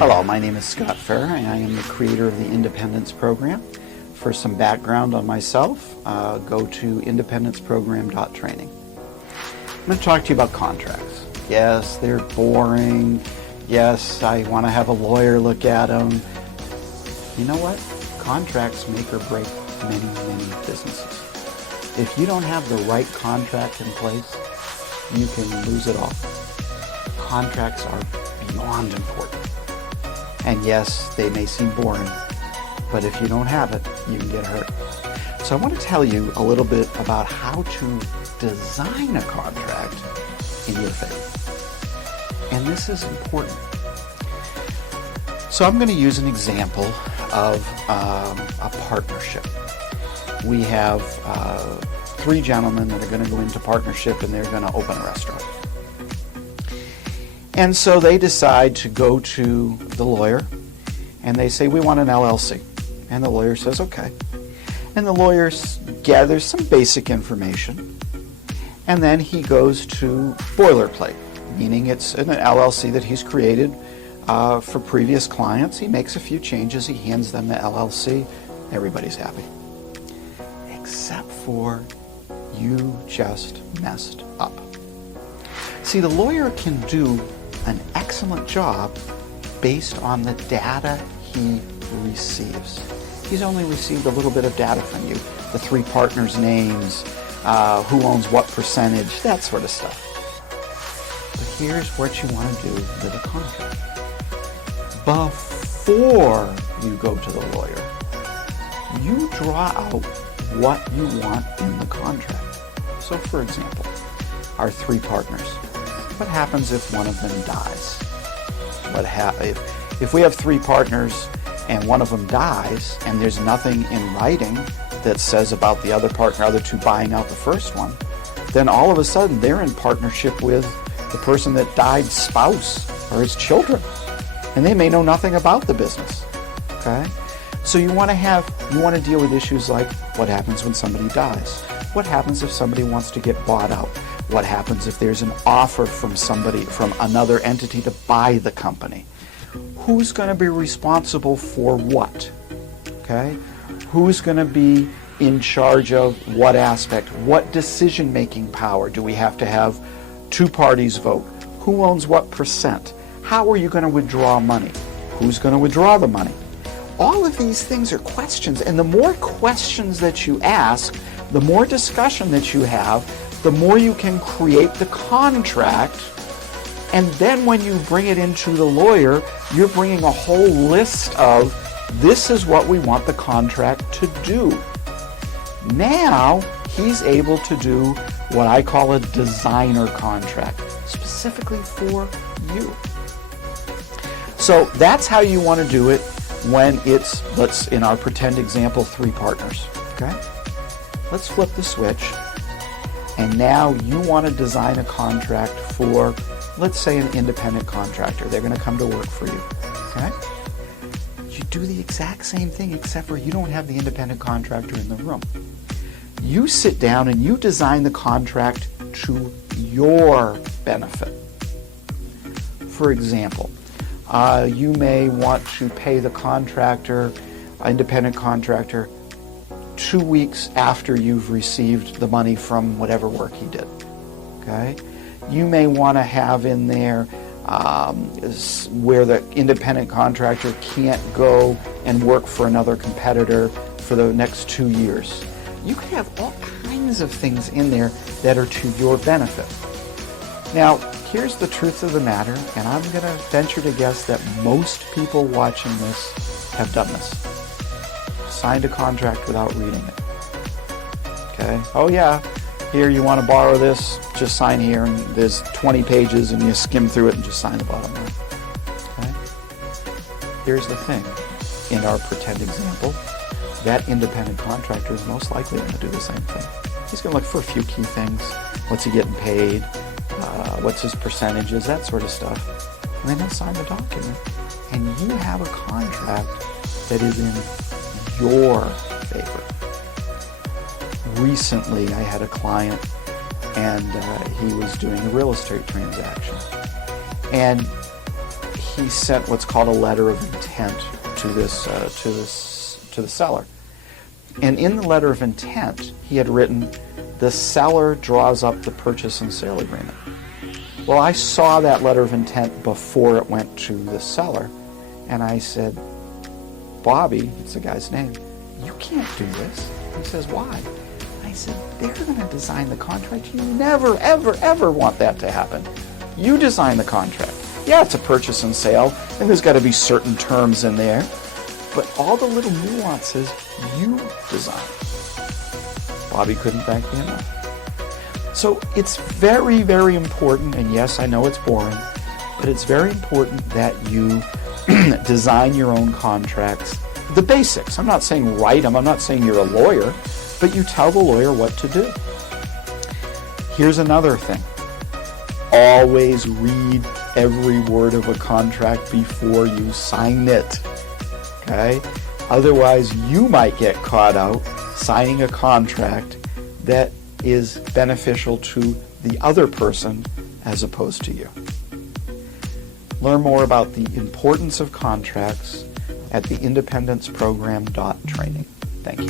Hello, my name is Scott Farrar, and I am the creator of the Independence Program. For some background on myself, go to independenceprogram.training. I'm going to talk to you about contracts. Yes, they're boring. Yes, I want to have a lawyer look at them. You know what? Contracts make or break many, many businesses. If you don't have the right contract in place, you can lose it all. Contracts are beyond important. And yes, they may seem boring, but if you don't have it, you can get hurt. So I want to tell you a little bit about how to design a contract in your favor. And this is important. So I'm going to use an example of a partnership. We have 3 gentlemen that are going to go into partnership, and they're going to open a restaurant. And so they decide to go to the lawyer, and they say, we want an LLC. And the lawyer says, okay. And the lawyer gathers some basic information, and then he goes to boilerplate, meaning it's an LLC that he's created for previous clients. He makes a few changes, he hands them the LLC, everybody's happy. Except for you just messed up. See, the lawyer can do an excellent job based on the data he receives. He's only received a little bit of data from you, the 3 partners' names, who owns what percentage, that sort of stuff. But here's what you want to do with a contract. Before you go to the lawyer, you draw out what you want in the contract. So for example, our 3 partners. What happens if one of them dies? If we have 3 partners and one of them dies and there's nothing in writing that says about the other partner, other 2 buying out the first one, then all of a sudden they're in partnership with the person that died's spouse or his children, and they may know nothing about the business. Okay? So you want to deal with issues like what happens when somebody dies? What happens if somebody wants to get bought out? What happens if there's an offer from another entity to buy the company? Who's going to be responsible for what? Okay? Who's going to be in charge of what aspect? What decision-making power? Do we have to have 2 parties vote? Who owns what percent? How are you going to withdraw money? Who's going to withdraw the money? All of these things are questions, and the more questions that you ask, the more discussion that you have, the more you can create the contract. And then when you bring it into the lawyer, you're bringing a whole list of, this is what we want the contract to do. Now, he's able to do what I call a designer contract, specifically for you. So that's how you want to do it when it's, in our pretend example, 3 partners. Okay? Let's flip the switch. And now you want to design a contract for, let's say, an independent contractor. They're going to come to work for you. Okay? You do the exact same thing, except for you don't have the independent contractor in the room. You sit down and you design the contract to your benefit. For example, you may want to pay the contractor, independent contractor, 2 weeks after you've received the money from whatever work he did. Okay? You may want to have in there where the independent contractor can't go and work for another competitor for the next 2 years. You could have all kinds of things in there that are to your benefit. Now, here's the truth of the matter, and I'm going to venture to guess that most people watching this have done this. Signed a contract without reading it. Okay? Oh yeah, here you want to borrow this, just sign here, and there's 20 pages and you skim through it and just sign the bottom line. Okay? Here's the thing. In our pretend example, that independent contractor is most likely going to do the same thing. He's going to look for a few key things. What's he getting paid? What's his percentages? That sort of stuff. And then he'll sign the document. And you have a contract that is in your favor. Recently, I had a client, and he was doing a real estate transaction. And he sent what's called a letter of intent to the seller. And in the letter of intent, he had written, "The seller draws up the purchase and sale agreement." Well, I saw that letter of intent before it went to the seller, and I said, "Bobby," it's the guy's name, "you can't do this." He says, "Why?" I said, "They're going to design the contract. You never, ever, ever want that to happen. You design the contract. Yeah, it's a purchase and sale, and there's got to be certain terms in there, but all the little nuances you design." Bobby couldn't thank me enough. So it's very, very important, and yes, I know it's boring, but it's very important that you design your own contracts. The basics. I'm not saying write them. I'm not saying you're a lawyer, but you tell the lawyer what to do. Here's another thing. Always read every word of a contract before you sign it. Okay? Otherwise, you might get caught out signing a contract that is beneficial to the other person as opposed to you. Learn more about the importance of contracts at the independenceprogram.training. Thank you.